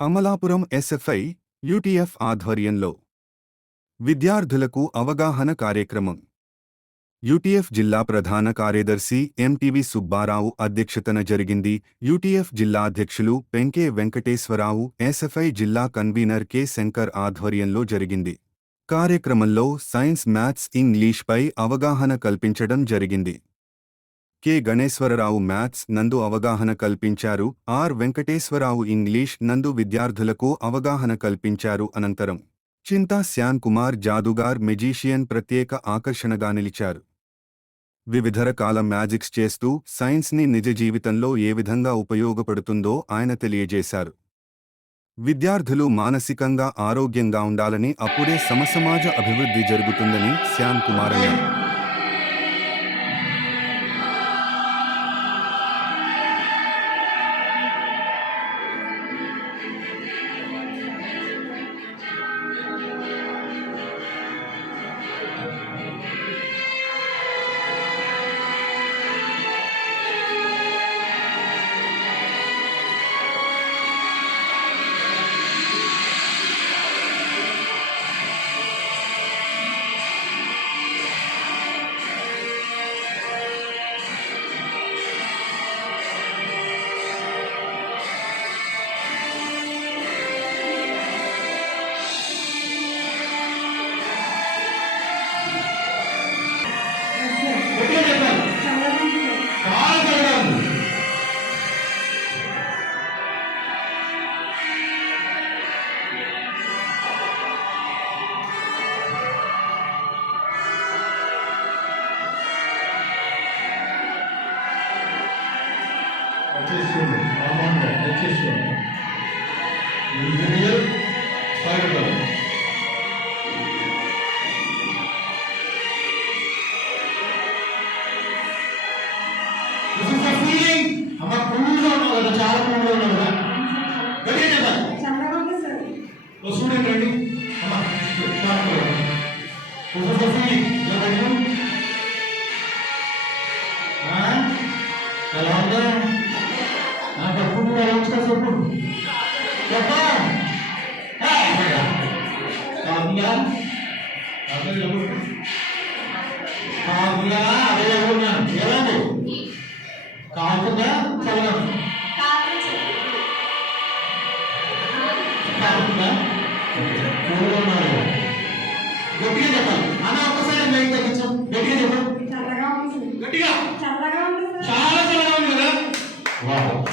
Amalapuram SFI UTF ఆధ్వర్యంలో విద్యార్థులకు అవగాహన కార్యక్రమం. యూటీఎఫ్ జిల్లా ప్రధాన కార్యదర్శి ఎంటివి సుబ్బారావు అధ్యక్షతన జరిగింది. యూటీఎఫ్ జిల్లా అధ్యక్షులు పెంకే వెంకటేశ్వరరావు ఎస్ఎఫ్ఐ జిల్లా కన్వీనర్ కె శంకర్ ఆధ్వర్యంలో జరిగింది. కార్యక్రమంలో సైన్స్ మ్యాథ్స్ ఇంగ్లీష్పై అవగాహన కల్పించడం జరిగింది. కె. గణేశ్వరరావు మ్యాథ్స్ నందు అవగాహన కల్పించారు. ఆర్. వెంకటేశ్వరరావు ఇంగ్లీష్ నందు విద్యార్థులకు అవగాహన కల్పించారు అనంతరం. చింతా శ్యాన్ కుమార్ జాదుగార్ మెజీషియన్ ప్రత్యేక ఆకర్షణగా నిలిచారు. వివిధ రకాల మ్యాజిక్స్ చేస్తూ సైన్స్ని నిజ జీవితంలో ఏ విధంగా ఉపయోగపడుతుందో ఆయన తెలియజేశారు. విద్యార్థులు మానసికంగా ఆరోగ్యంగా ఉండాలని అప్పుడే సమసమాజ అభివృద్ధి జరుగుతుందని శ్యామ్ కుమార్ అన్నారు. access This is the feeling. I'm a cool one over the child. Cool one over the child. Ready, Chandra, come on, sir. Go soon, ready. Come on. This is the feeling. You're right, you. And, the longer. నాకు ఎప్పుడు కూడా చెప్పు. చెప్పా? కాదుగా అదే ఎలా కాకుండా చల్లగా 와우.